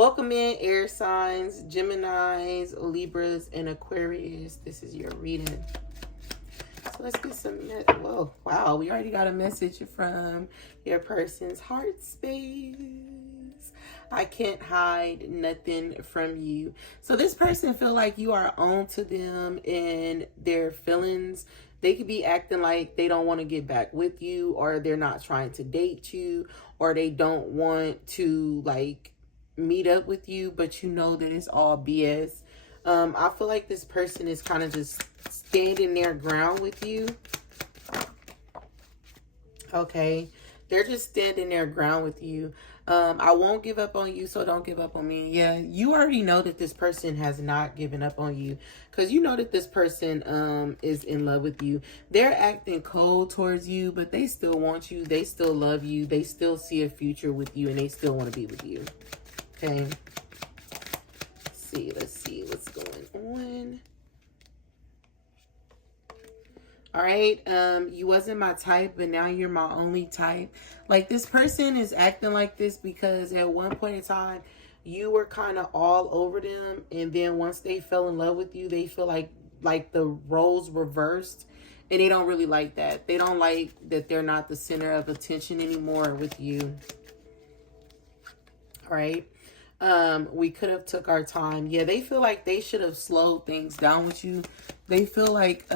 Welcome in, air signs, Geminis, Libras, and Aquarius. This is your reading. So let's get some, whoa, wow, we already got a message from your person's heart space. I can't hide nothing from you. So this person feel like you are on to them and their feelings. They could be acting like they don't want to get back with you, or they're not trying to date you, or they don't want to like meet up with you, but you know that it's all BS. I feel like this person is kind of just standing their ground with you. Okay, they're just standing their ground with you. I won't give up on you, so don't give up on me. Yeah, you already know that this person has not given up on you, because you know that this person is in love with you. They're acting cold towards you, but they still want you. They still love you. They still see a future with you, and they still want to be with you. Okay. Let's see what's going on. All right. You wasn't my type, but now you're my only type. Like, this person is acting like this because at one point in time, you were kind of all over them. And then once they fell in love with you, they feel like the roles reversed. And they don't really like that. They don't like that they're not the center of attention anymore with you. All right. We could have took our time. Yeah, they feel like they should have slowed things down with you. They feel like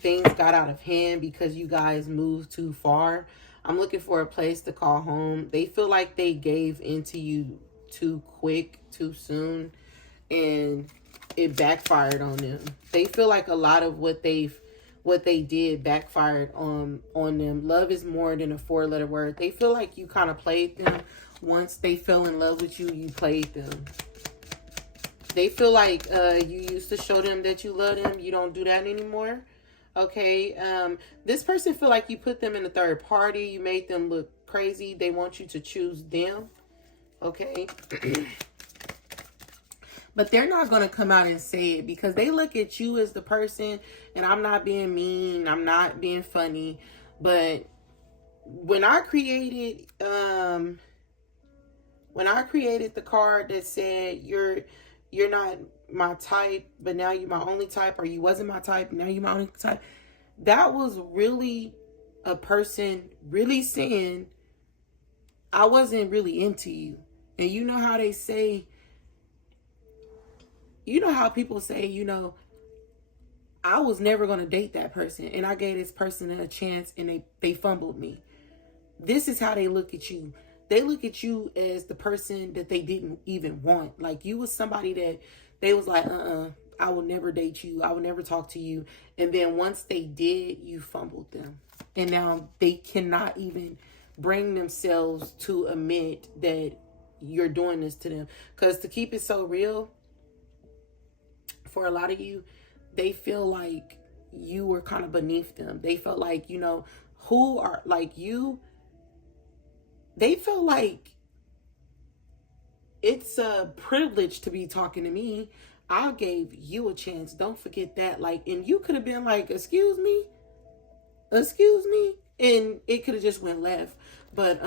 things got out of hand because you guys moved too far. I'm looking for a place to call home. They feel like they gave into you too quick, too soon, and it backfired on them. They feel like a lot of what they did backfired on them. Love is more than a four-letter word. They feel like you kind of played them. Once they fell in love with you, you played them. They feel like you used to show them that you love them. You don't do that anymore. Okay. This person feel like you put them in a third party. You made them look crazy. They want you to choose them. Okay. But they're not going to come out and say it because they look at you as the person, and I'm not being mean. I'm not being funny. But when I created the card that said you're not my type, but now you're my only type, or you wasn't my type, now you're my only type, that was really a person really saying, I wasn't really into you. And you know how they say, you know how people say, you know, I was never going to date that person, and I gave this person a chance, and they fumbled me. This is how they look at you. They look at you as the person that they didn't even want. Like, you was somebody that they was like, I will never date you. I will never talk to you. And then once they did, you fumbled them. And now they cannot even bring themselves to admit that you're doing this to them. Because to keep it so real, for a lot of you, they feel like you were kind of beneath them. They felt like, you know, who are like you. They feel like it's a privilege to be talking to me. I gave you a chance. Don't forget that. Like, and you could have been like, excuse me, and it could have just went left. But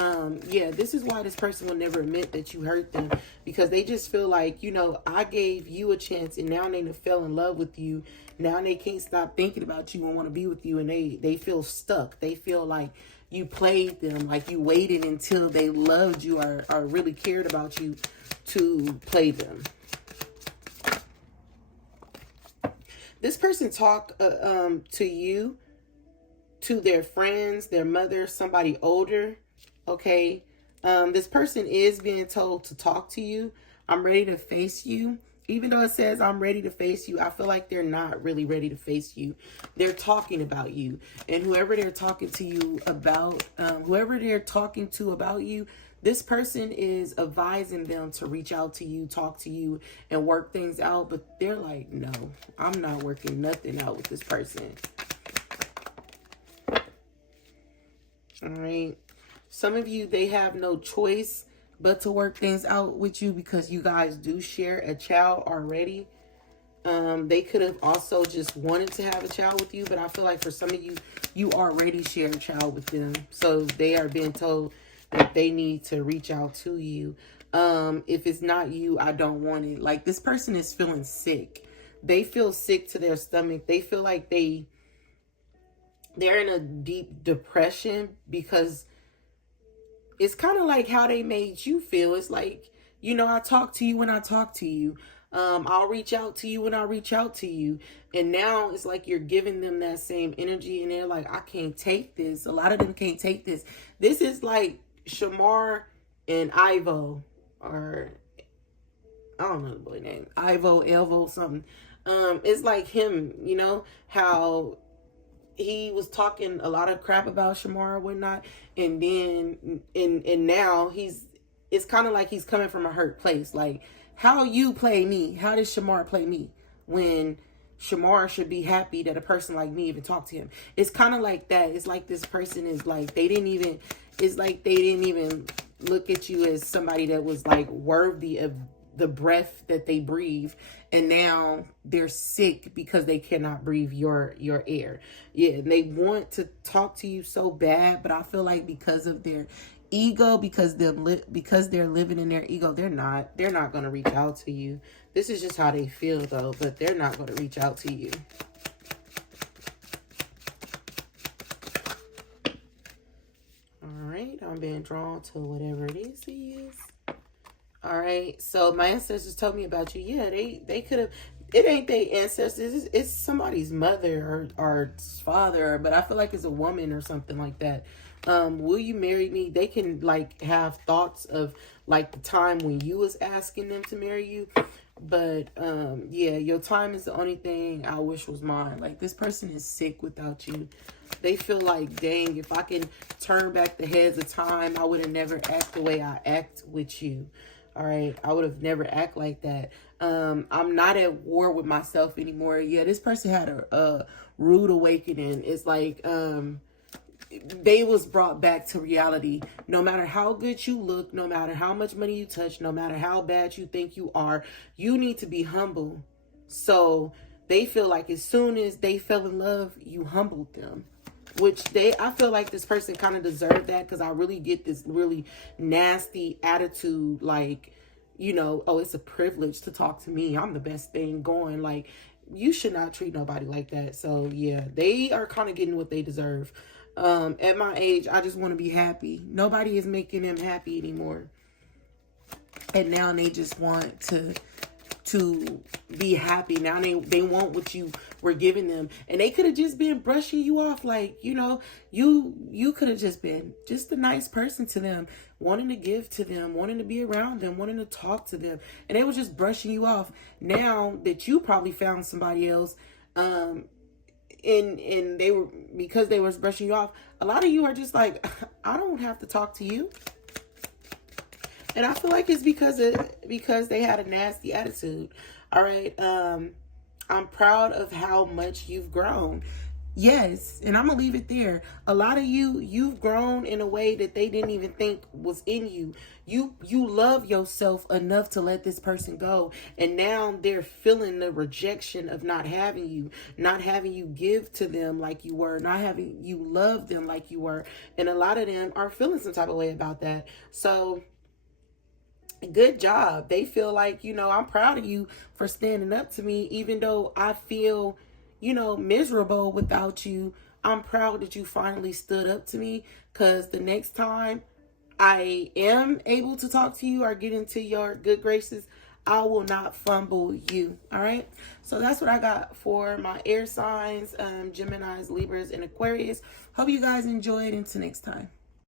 yeah, this is why this person will never admit that you hurt them, because they just feel like, you know, I gave you a chance, and now they fell in love with you. Now they can't stop thinking about you and want to be with you, and they feel stuck. They feel like you played them, like you waited until they loved you or really cared about you to play them. This person talked to you, to their friends, their mother, somebody older. Okay. This person is being told to talk to you. I'm ready to face you. Even though it says I'm ready to face you, I feel like they're not really ready to face you. They're talking about you. And whoever they're talking to you about, whoever they're talking to about you, this person is advising them to reach out to you, talk to you, and work things out. But they're like, no, I'm not working nothing out with this person. All right. Some of you, they have no choice but to work things out with you because you guys do share a child already. They could have also just wanted to have a child with you, but I feel like for some of you, you already share a child with them. So they are being told that they need to reach out to you. If it's not you, I don't want it. Like, this person is feeling sick. They feel sick to their stomach. They feel like they're in a deep depression, because it's kind of like how they made you feel. It's like, you know, I talk to you when I talk to you. I'll reach out to you when I reach out to you. And now it's like you're giving them that same energy, and they're like, I can't take this. A lot of them can't take this. This is like Shamar and Ivo, or I don't know the boy name. Ivo, Elvo, something. It's like him, you know, how he was talking a lot of crap about Shamar and whatnot, and then and now it's kind of like he's coming from a hurt place. Like, how you play me? How did Shamar play me when Shamar should be happy that a person like me even talked to him? It's kind of like that. It's like this person is like, they didn't even look at you as somebody that was like worthy of the breath that they breathe, and now they're sick because they cannot breathe your air. Yeah, and they want to talk to you so bad, but I feel like because of their ego, because they're living in their ego, they're not going to reach out to you. This is just how they feel though, but they're not going to reach out to you. All right, I'm being drawn to whatever it is he is. All right, so my ancestors told me about you. Yeah, they could have, it ain't their ancestors, it's somebody's mother or father, but I feel like it's a woman or something like that. Will you marry me? They can like have thoughts of like the time when you was asking them to marry you. But yeah, your time is the only thing I wish was mine. Like, this person is sick without you. They feel like, dang, if I can turn back the heads of time, I would have never act the way I act with you. All right, I would have never act like that. I'm not at war with myself anymore. Yeah, this person had a rude awakening. It's like they was brought back to reality. No matter how good you look, no matter how much money you touch, no matter how bad you think you are, you need to be humble. So they feel like as soon as they fell in love, you humbled them. Which I feel like this person kind of deserved that, because I really get this really nasty attitude, like, you know, oh, it's a privilege to talk to me. I'm the best thing going. Like, you should not treat nobody like that. So yeah, they are kind of getting what they deserve. At my age, I just want to be happy. Nobody is making them happy anymore. And now they just want to be happy. Now they want what you were giving them, and they could have just been brushing you off. Like, you know, you could have just been just a nice person to them, wanting to give to them, wanting to be around them, wanting to talk to them, and they were just brushing you off. Now that you probably found somebody else, and they were, because they was brushing you off, a lot of you are just like, I don't have to talk to you. And I feel like it's because they had a nasty attitude. All right. I'm proud of how much you've grown. Yes. And I'm going to leave it there. A lot of you've grown in a way that they didn't even think was in you. You love yourself enough to let this person go. And now they're feeling the rejection of not having you give to them like you were, not having you love them like you were. And a lot of them are feeling some type of way about that. So good job. They feel like, you know, I'm proud of you for standing up to me, even though I feel, you know, miserable without you. I'm proud that you finally stood up to me, because the next time I am able to talk to you or get into your good graces, I will not fumble you. All right. So that's what I got for my air signs, Geminis, Libras, and Aquarius. Hope you guys enjoyed. Until next time.